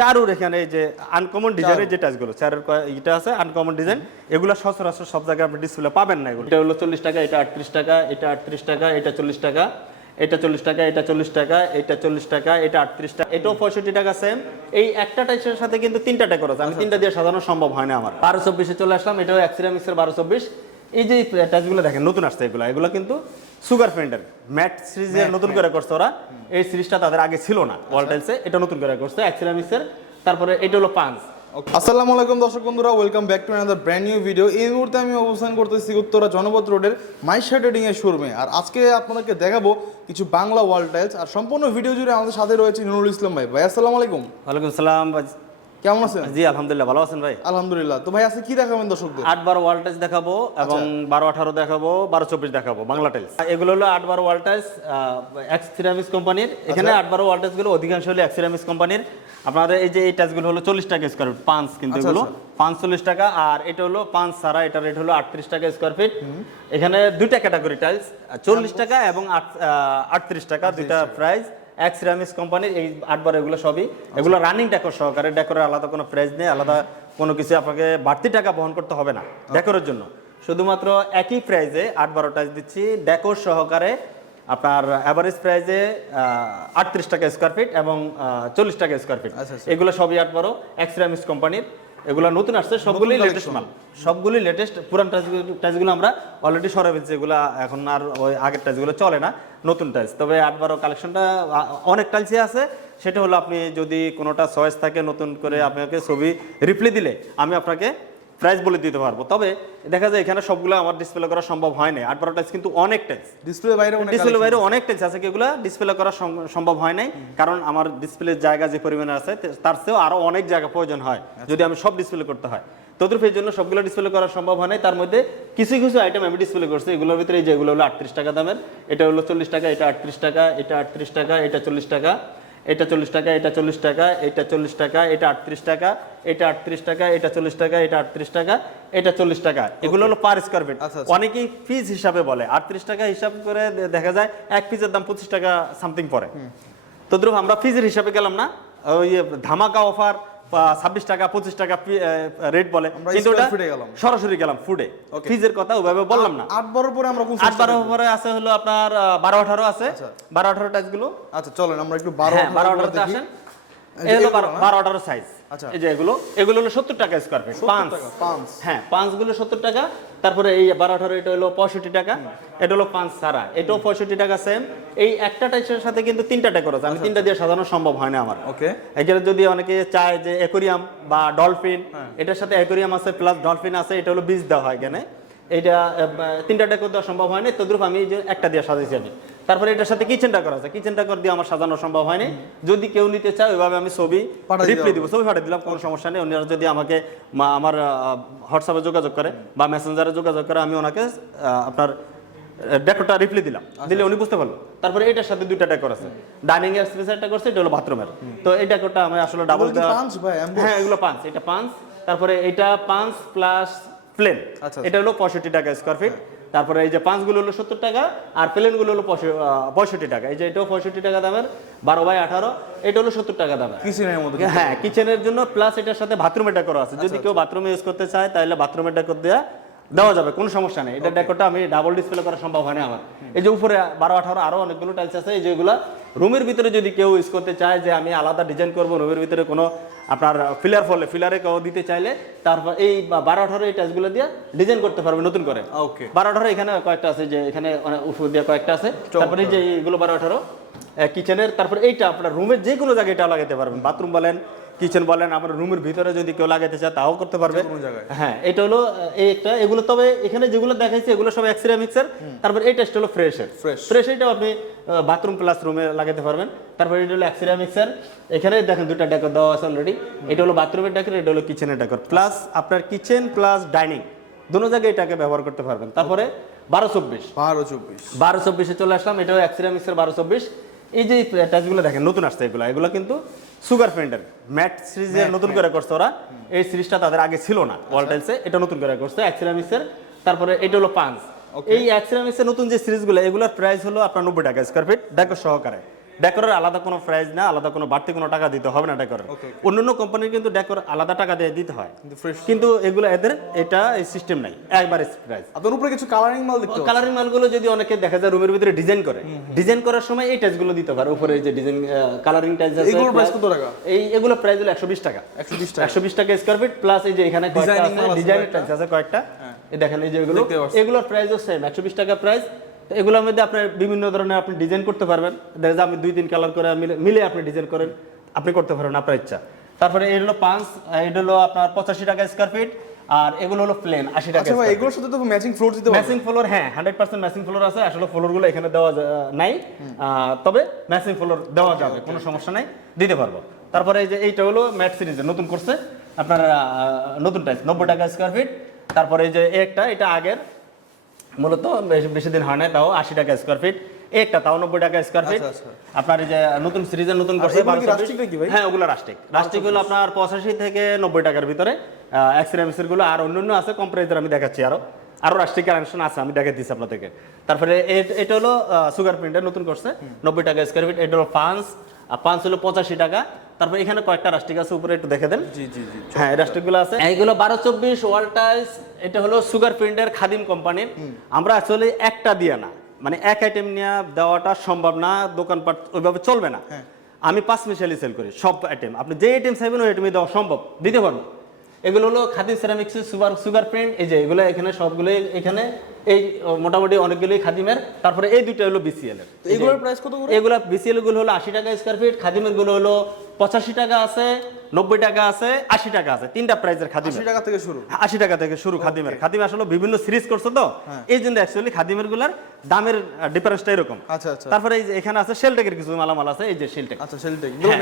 চারুর এখানে এই যে আনকমন ডিজাইনের যে টাচগুলো চারুর এটা আছে আনকমন ডিজাইন এগুলো সচরাচর সব জায়গায় আপনি ডিসপ্লে পাবেন না এগুলো। এটা হলো চল্লিশ টাকা এটা আটত্রিশ টাকা এটা আটত্রিশ টাকা এটা চল্লিশ টাকা এটা চল্লিশ টাকা এটা চল্লিশ টাকা এটা চল্লিশ টাকা এটা আটত্রিশ টাকা এটাও পঁয়ষট্টি টাকা সেম এই একটা টাইসের সাথে কিন্তু তিনটা টাকা আছে আমি তিনটা দিয়ে সাজানো সম্ভব হয় না আমার। বারো চব্বিশে চলে আসলাম এটাও অ্যাক্সিরামিক্সের বারো চব্বিশ। এই যে টাচগুলো দেখেন নতুন আসছে এগুলো এগুলো কিন্তু সুগার ফ্রেন্ডের ম্যাট সিরিজের নতুন করে করছে ওরা। এই সিরিজটা তাদের আগে ছিল না ওয়াল টাইলসে এটা নতুন করে করছে অ্যাক্সিরামিক্সের তারপরে এটা হলো পাঁচ আসসালামু আলাইকুম দর্শক বন্ধুরা welcome back to another brand new video এই মুহূর্তে আমি অবস্থান করতেছি উত্তরা জনপদ রোডের মাইশা ট্রেডিং এর শোরুমে আর আজকে আপনাদেরকে দেখাবো কিছু বাংলা ওয়াল টাইলস আর সম্পূর্ণ ভিডিও জুড়ে আমাদের সাথে রয়েছে নুরুল ইসলাম ভাই। ভাই আসসালামু আলাইকুম। ওয়ালাইকুম সালাম কেমন আছেন? জি আলহামদুলিল্লাহ ভালো আছেন ভাই? আলহামদুলিল্লাহ। তো ভাই আজকে কি দেখাবেন দর্শকদের? আট বারো ওয়াল টাইলস দেখাবো এবং বারো আঠারো দেখাবো বারো চব্বিশ দেখাবো বাংলা টাইলস এগুলো হলো আট বারো ওয়াল টাইলস এক্স সিরামিক্স কোম্পানির এখানে আট বারো ওয়াল টাইলসগুলো অধিকাংশ হলো এক্স কোম্পানির আপনাদের এই যে এই টাইলসগুলো হলো চল্লিশ টাকা স্কোয়ার ফিট পাঁচ কিন্তু এগুলো। পাঁচ চল্লিশ টাকা আর এটা হলো পাঁচ সারা এটা রেট হলো আটত্রিশ টাকা স্কোয়ার ফিট এখানে দুইটা ক্যাটাগরি টাইলস চল্লিশ টাকা এবং আটত্রিশ টাকা দুইটা প্রাইস এক্স সিরামিক্স কোম্পানির এই আটবার এগুলো সবই। এগুলো রানিং ডেকোর সহকারে ডেকোরের আলাদা কোনো প্রাইস নেই আলাদা কোনো কিছু আপনাকে বাড়তি টাকা বহন করতে হবে না ডেকোরের জন্য। শুধুমাত্র একই প্রাইজে আট বারো টাইস দিচ্ছি ডেকোর সহকারে আপনার অ্যাভারেজ প্রাইজে আটত্রিশ টাকা স্কোয়ার ফিট এবং চল্লিশ টাকা স্কোয়ার ফিট আচ্ছা, এগুলো সবই আট বারো এক্স সিরামিক্স কোম্পানির এগুলো নতুন আসছে সবগুলি লেটেস্ট মাল। সবগুলি লেটেস্ট পুরান টাইজগুলো আমরা অলরেডি সরে ফেলছি। এগুলো এখন আর ওই আগের টাইজগুলো চলে না নতুন টাইজ তবে আট বারো কালেকশনটা অনেক টাইলসই আছে। সেটা হলো আপনি যদি কোনোটা চয়েস থাকে নতুন করে আপনাকে ছবি রিপ্লে দিলে আমি আপনাকে প্রাইস বলে দিতে পারব। তবে দেখা যায় এখানে সবগুলো আমার ডিসপ্লে করা সম্ভব হয় না আট বারো টাইলস কিন্তু অনেক টাইলস ডিসপ্লে বাইরে ডিসপ্লে বাইরে অনেক টাইলস আছে যেগুলো ডিসপ্লে করা সম্ভব হয় নাই। কারণ আমার ডিসপ্লের জায়গা যে পরিমাণে আছে তার চেয়েও আরও অনেক জায়গা প্রয়োজন হয় যদি আমি সব ডিসপ্লে করতে হয়। তদ্রুপ এই জন্য সবগুলো ডিসপ্লে করা সম্ভব হয় নাই। তার মধ্যে কিছু কিছু আইটেম আমি ডিসপ্লে করছি। এগুলোর ভিতরে এই যে হলো আটত্রিশ টাকা দামের। এটা হলো চল্লিশ টাকা এটা আটত্রিশ টাকা এটা আটত্রিশ টাকা এটা চল্লিশ টাকা। এটা চল্লিশ টাকা এটা চল্লিশ টাকা এটা চল্লিশ টাকা এটা আটত্রিশ টাকা এটা আটত্রিশ টাকা এটা চল্লিশ টাকা এটা আটত্রিশ টাকা এটা চল্লিশ টাকা। এগুলো হলো পার স্কোয়ার ফিট। অনেকেই ফিজ হিসাবে বলে। আটত্রিশ টাকা হিসাব করে দেখা যায় এক পিসের দাম পঁচিশ টাকা সামথিং পরে তো ধরুন আমরা ফিজের হিসাবে গেলাম না। ওই ধামাকা অফার ছাব্বিশ টাকা পঁচিশ টাকা রেট বলে। আমরা কিন্তু ওটা। সরাসরি গেলাম ফুডে ফিজের কথা ওভাবে বললাম না। আট বারো পরে আমরা আট বারো পরে আছে হলো আপনার বারো আঠারো আছে। বারো আঠারো টাচগুলো আচ্ছা চলেন আমরা একটু বারো হ্যাঁ বারো আঠারো আঠারোতে আসেন। এই হলো এগুলো বারো বারো আঠারো সাইজ আচ্ছা। এই যে এগুলো এগুলো হলো সত্তর টাকা স্কোয়ার ফিট পাঁচ। হ্যাঁ সত্তর টাকা তারপরে এই বারো আঠারো এটা হলো পঁয়ষট্টি টাকা এটা হলো পাঁচ সারা এটাও পঁয়ষট্টি টাকা সেম এই একটা টাইসের সাথে কিন্তু তিনটা ডেকোর আছে। আমি তিনটা দিয়ে সাজানো সম্ভব হয় না আমার। ওকে। এখানে যদি অনেকে চায় যে অ্যাকোরিয়াম বা ডলফিন এটার সাথে অ্যাকোরিয়াম আছে প্লাস ডলফিন আছে এটা হলো বীজ দেওয়া হয় এখানে। এটা তিনটা ডেকোর দেওয়া সম্ভব হয়নি তদ্রুপ আমি যে একটা দিয়ে সাজাইছি আমি। তারপরে এটার সাথে কিচেন ডাকর আছে? কিচেন ডাকর দিয়ে আমার সাজানো সম্ভব হয়নি? যদি কেউ নিতে চায় ওইভাবে আমি ছবি রিপ্লাই দিব। ছবি পাঠিয়ে দিলাম কোনো সমস্যা নেই। ওনারা যদি আমাকে আমার হোয়াটসঅ্যাপে যোগাযোগ করে বা মেসেঞ্জারে যোগাযোগ করে আমি ওনাকে আপনার ডেকোরটা রিপ্লাই দিলাম। দিলে উনি বুঝতে পারল। তারপরে এটার সাথে দুইটা ডেকোর আছে। ডাইনিং এর স্পেস একটা করছে এটা হলো বাথরুমের তো এই ডেকোরটা আমি আসলে ডাবল হ্যাঁ এগুলো পাঁচ এটা পাঁচ তারপরে এটা পাঁচ প্লাস প্লেন আচ্ছা, এটা হলো পঁয়ষট্টি টাকা স্কোয়ার ফিট তারপরে এই যে পাঁচগুলো হলো সত্তর টাকা আর প্লেনগুলো হলো পঁয়ষট্টি টাকা। এই যে এটাও পঁয়ষট্টি টাকা দামের বারো বাই আঠারো এটা হলো সত্তর টাকা দামের। কিচেনের মধ্যে হ্যাঁ কিচেনের জন্য প্লাস এটার সাথে বাথরুম এটা করা আছে আচ্ছা, যদি কেউ বাথরুমে ইউজ করতে চায় তাহলে বাথরুম এটা করে দেওয়া দেওয়া যাবে কোনো সমস্যা নেই। এটা ডেকোরটা আমি ডাবল ডিসপ্লে করা সম্ভব হয় না আমার এই যে উপরে বারো আঠারো আরও অনেকগুলো টাইলস আছে এই যেগুলো রুমের ভিতরে যদি কেউ ইউজ করতে চায় যে আমি আলাদা ডিজাইন করব রুমের ভিতরে কোনো আপনার ফিলার ফলে ফিলারে কেউ দিতে চাইলে তারপর এই বারো আঠারো এই টাইলসগুলো দিয়ে ডিজাইন করতে পারবে নতুন করে। ওকে বারো আঠারো এখানে কয়েকটা আছে যে এখানে উপর দিয়ে কয়েকটা আছে। তারপরে যে এইগুলো বারো আঠারো কিচেনের তারপরে এইটা আপনার রুমের যে কোনো জায়গায় এটা লাগাতে পারবেন। বাথরুম বলেন কিচেন বলেন আমার রুমের ভিতরে যদি কেউ লাগাতে চায় তাও করতে পারবে। হ্যাঁ এটা হলো এই একটা এগুলো তবে এখানে যেগুলো দেখাইছে এগুলো সব এক্সিরামিক্সের তারপর এই টেস্ট হলো ফ্রেশের। ফ্রেশ এটাও আপনি বাথরুম প্লাস রুমে লাগাতে পারবেন। তারপর এটা হলো এক্সিরামিক্সের এখানে দেখেন দুটা ডেকর দেওয়া আছে অলরেডি এটা হলো বাথরুমের ডেকর এটা হলো কিচেনের ডেকর প্লাস আপনার কিচেন প্লাস ডাইনিং দুটো জায়গায় এটাকে ব্যবহার করতে পারবেন। তারপরে বারো চব্বিশ। বারো চব্বিশ। বারো চব্বিশে চলে আসলাম এটাও এক্সিরামিক্সের বারো চব্বিশ। এই যে টাচগুলো দেখেন নতুন আসছে এগুলো এগুলো কিন্তু সুগার ফ্রেন্ডের ম্যাট সিরিজের নতুন করে করছে ওরা। এই সিরিজটা তাদের আগে ছিল না ওয়াল টাইলসে এটা নতুন করে করছে এক্সিরামিক্সের তারপরে এটা হলো পাঞ্চ এই এক্সিরামিক্সের নতুন যে সিরিজগুলো এগুলোর প্রাইস হলো আপনার নব্বই টাকা স্কোয়ার ফিট দেখো সহকারে। ডেকোরের আলাদা কোনো প্রাইস না আলাদা কোনো বাড়তি কোনো টাকা দিতে হবে না ডেকোরের Okay, অন্যান্য কোম্পানির কিন্তু ডেকোর আলাদা টাকা দিয়ে দিতে হয়। কিন্তু এগুলো এদের এটা এই সিস্টেম নাই একবার প্রাইস আপনার উপরে কিছু কালারিং মাল দেখতে কালারিং মালগুলো যদি অনেকে দেখা যায় রুমের ভিতরে ডিজাইন করে ডিজাইন করার সময় এই টাইলসগুলো দিতে পারে উপরে এই যে ডিজাইন কালারিং টাইলস আছে এগুলোর প্রাইস কত টাকা? এই এগুলো প্রাইস হলো একশো বিশ টাকা। একশো বিশ টাকা। একশো বিশ টাকা স্কোয়ার ফিট প্লাস এই যে এখানে Designing মাল আছে কয়েকটা। টাইলস আছে কয়েকটা। এই দেখেন এই যে এগুলো এগুলোর প্রাইসও সেম একশো বিশ টাকা প্রাইস এগুলোর মধ্যে আপনার বিভিন্ন ধরনের আপনি ডিজাইন করতে পারবেন। দেখা যায় আমি দুই তিন কালার করে মিলে আপনি ডিজাইন করেন আপনি করতে পারবেন আপনার ইচ্ছা। তারপরে এই হলো পাঁচ এটা হলো আপনার পঁচাশি টাকা স্কোয়ার ফিট আর এগুলো হলো প্লেন আশি টাকা আচ্ছা এগুলোর সাথে তো ম্যাচিং ফ্লোর দিতে ম্যাচিং ফ্লোর হ্যাঁ হান্ড্রেড পার্সেন্ট ম্যাচিং ফ্লোর আছে আসলে ফ্লোরগুলো এখানে দেওয়া নাই। তবে ম্যাচিং ফ্লোর দেওয়া যাবে কোনো সমস্যা নাই দিতে পারব। তারপরে এই যে এইটা হলো ম্যাট সিরিজের নতুন করছে আপনার নতুন টাইস নব্বই টাকা স্কোয়ার ফিট তারপরে এই যে একটা এটা আগের মূলত বেশি- দিন হয় না তাও আশি টাকা স্কোয়ার ফিট একটা তাও নব্বই টাকা স্কোয়ার ফিট আচ্ছা, আচ্ছা। আপনার যে নতুন সিরিজের নতুন করছে এগুলো কি 12 রাস্টিক নাকি ভাই? হ্যাঁ ওগুলো রাস্টিক রাস্টিক হলো আপনার পঁচাশি থেকে নব্বই টাকার ভিতরে। এক্সিরামিক্সেরগুলো আর অন্যান্য আছে কম প্রাইসের আমি দেখাচ্ছি আরও। আরও রাষ্ট্রিক কানেকশন আছে আমি দেখে দিচ্ছি আপনাদেরকে। তারপরে এটা হলো সুগার প্রিন্টের নতুন করছে নব্বই টাকা স্কোয়ার ফিট এটা হলো পাঁচ। আর পাঁচ হলো পঁচাশি টাকা। তারপর এখানে কয়েকটা রাষ্ট্রিক আছে উপরে একটু দেখে দেন। জি জি জি। হ্যাঁ রাষ্ট্রিকগুলো আছে। এইগুলো বারো চব্বিশ ওয়ালটাইস এটা হলো সুগার প্রিন্টের খাদিম কোম্পানির। আমরা অ্যাকচুয়ালি একটা দিয়ে না। মানে এক আইটেম নিয়ে দেওয়াটা সম্ভব না দোকানপাট ওইভাবে চলবে না। আমি পাঁচ মিশালি সেল করি সব আইটেম। আপনি যে আইটেম চাইবেন ওই আইটেমে দেওয়া সম্ভব। দিতে পারব। এগুলো হলো খাদিম সেরামিক্সের সুগার সুগার প্রিন্ট এই যে এগুলো এখানে সবগুলো এখানে এই মোটামুটি অনেকগুলোই খাদিমের। তারপরে এই দুটো হলো বিসিএল এর। তো এগুলোর প্রাইস কত করে? এগুলো বিসিএলগুলো হলো আশি টাকা স্কোয়ার ফিট খাদিমেরগুলো হলো পঁচাশি টাকা আছে নব্বই টাকা আছে আশি টাকা আছে। তিনটা প্রাইজের খাদিমের। আশি টাকা থেকে শুরু। আশি টাকা থেকে শুরু খাদিমের। খাদিম আসলে বিভিন্ন সিরিজ করছে তো। হ্যাঁ। এই জন্য অ্যাকচুয়ালি খাদিমেরগুলার দামের ডিফারেন্সটা এরকম। আচ্ছা আচ্ছা। তারপরে এই যে এখানে আছে শেলটেকের কিছু মালামাল আছে এই যে শেলটেক আচ্ছা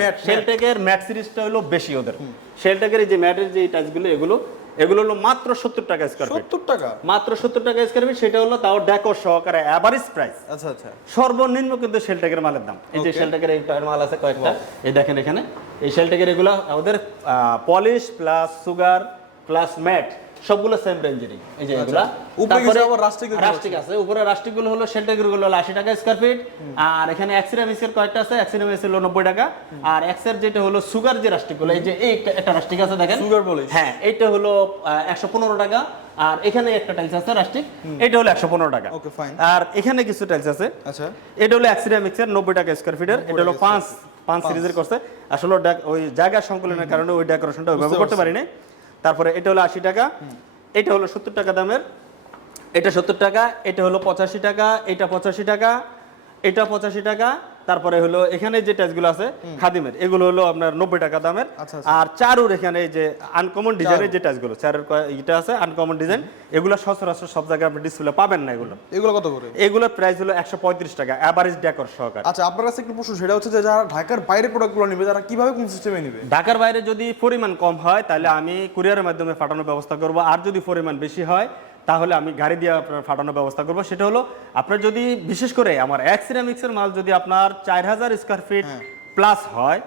ম্যাট শেলটেকের ম্যাট সিরিজটা হলো বেশি ওদের। শেলটেকের এই যে ম্যাটের যে টাচগুলো এগুলো এগুলো হলো মাত্র সত্তর টাকা স্কোয়ার ফিট সত্তর টাকা? মাত্র সত্তর টাকা স্কোয়ার ফিট সেটা হলো তাও ডেকো সহকারে অ্যাভারেজ প্রাইস আচ্ছা আচ্ছা। সর্বনিম্ন কিন্তু শেলটেকের মালের দাম। এই যে শেলটেকের এই টয়ের মাল আছে কয়েকটা এই দেখেন এখানে। এই শেলটেকের এগুলো ওদের polish plus sugar plus matt সবগুলো সেম রেঞ্জেরই এই যে এগুলা। আচ্ছা। আবার দেখতে আছে? উপরে গুলো হলো গুলো হলো আশি টাকা স্কোয়ার ফিট আর এখানে কয়েকটা আছে হলো নব্বই টাকা। আর এক্সের যেটা হলো সুগার যে গুলো এই যে এই একটা- রাস্টিক আছে দেখেন। Sugar polish। হ্যাঁ এইটা হলো একশো পনেরো টাকা। আর এখানে একটা টাইলস আছে রাস্টিক এটা হলো একশো পনেরো টাকা। ওকে ফাইন আর এখানে কিছু টাইলস আছে। আচ্ছা। এটা হলো অ্যাক্সিডেন্ট মিক্সার নব্বই টাকা স্কোয়ার ফিটের এটা হলো পাঁচ পাঁচ সিরিজের করছে আসলে ওই জায়গা সংকলনের কারণে ওই ডেকোরেশনটা ওইভাবে করতে পারি নাই তারপরে এটা হলো আশি টাকা, এটা হলো সত্তর টাকা দামের, এটা সত্তর টাকা, এটা হলো পঁচাশি টাকা, এটা পঁচাশি টাকা, এটা পঁচাশি টাকা তারপরে হলো এখানে যে টাচগুলো আছে খাদিমের এগুলো হলো আপনার নব্বই টাকা দামের। আচ্ছা, আর চারুর এখানে যে আনকমন ডিজাইনের যে টাচগুলো চারুর এটা আছে আনকমন ডিজাইন এগুলো সচরাচর সব জায়গায় আপনি ডিসপ্লে পাবেন না এগুলো। এগুলো কত করে? এগুলোর প্রাইস হলো একশো পঁয়ত্রিশ টাকা অ্যাভারেজ ডেকর সহকারে। আচ্ছা আপনার কাছে একটু প্রশ্ন সেটা হচ্ছে যে যারা ঢাকার বাইরে প্রোডাক্টগুলো নেবে তারা কীভাবে কোন সিস্টেমে নেবে? ঢাকার বাইরে যদি পরিমাণ কম হয় তাহলে আমি কুরিয়ারের মাধ্যমে পাঠানোর ব্যবস্থা করব। আর যদি পরিমাণ বেশি হয় তাহলে আমি গাড়ি দিয়ে আপনার পাঠানোর ব্যবস্থা করব। সেটা হলো আপনার যদি বিশেষ করে আমার এক সিরামিক্সের মাল যদি আপনার চার হাজার স্কোয়ার ফিট প্লাস হয়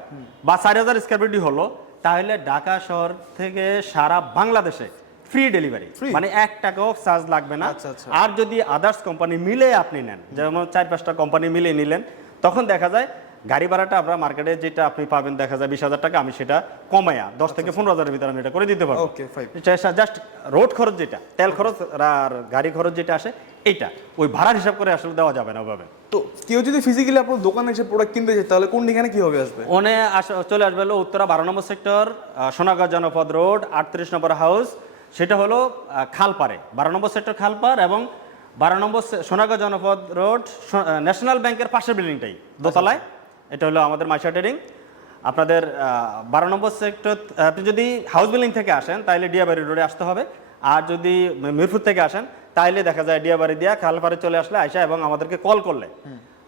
বা চার হাজার স্কোয়ার ফিটই হলো তাহলে ঢাকা শহর থেকে সারা বাংলাদেশে ফ্রি ডেলিভারি মানে এক টাকাও চার্জ লাগবে না। আচ্ছা, আচ্ছা। আর যদি আদার্স কোম্পানি মিলে আপনি নেন যেমন চার পাঁচটা কোম্পানি মিলে নিলেন তখন দেখা যায় গাড়ি ভাড়াটা আমরা মার্কেটে যেটা আপনি পাবেন দেখা যায় বিশ হাজার টাকা আমি সেটা কমায়া দশ থেকে পনেরো হাজারের ভিতরে আমি এটা করে দিতে পারব। জাস্ট রোড খরচ যেটা তেল খরচ আর গাড়ি খরচ যেটা আসে এইটা। ওই ভাড়ার হিসাব করে আসলে দেওয়া যাবে না ওভাবে। তো কেউ যদি ফিজিক্যালি আপনার দোকানে এসে প্রোডাক্ট কিনতে চায় তাহলে কোন ঠিকানা কীভাবে আসবে? ওনে চলে আসবে হলো উত্তরা বারো নম্বর সেক্টর সোনাগাঁও জনপদ রোড আটত্রিশ নম্বর হাউস সেটা হলো খালপাড়ে। বারো নম্বর সেক্টর খালপাড় এবং বারো নম্বর সোনাগাঁও জনপদ রোড ন্যাশনাল ব্যাংকের পাশের বিল্ডিংটাই দোতলায়। এটা হলো আমাদের মাইশা ট্রেডিং। আপনাদের বারো নম্বর সেক্টর আপনি যদি হাউস বিল্ডিং থেকে আসেন তাহলে ডিয়াবাড়ি রোডে আসতে হবে। আর যদি মিরপুর থেকে আসেন তাহলে দেখা যায় ডিয়াবাড়ি দিয়া খালপাড়ে চলে আসলে আইসা এবং আমাদেরকে কল করলে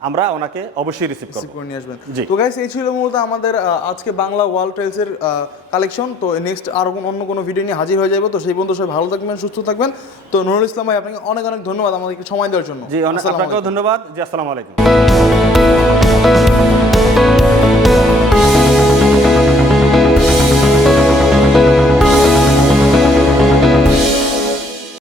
আমরা ওনাকে অবশ্যই রিসিভ করব। করে নিয়ে আসবেন। তো গাইস এই ছিল মূলত আমাদের আজকে বাংলা ওয়াল টাইলসের কালেকশন তো নেক্সট আরও কোন অন্য কোনো ভিডিও নিয়ে হাজির হয়ে যাব তো সেই পর্যন্ত সবাই ভালো থাকবেন সুস্থ থাকবেন। তো নুরুল ইসলাম ভাই আপনাকে অনেক অনেক ধন্যবাদ আমাদেরকে সময় দেওয়ার জন্য। জি অনেক আপনাকেও ধন্যবাদ। জি আসসালামু আলাইকুম।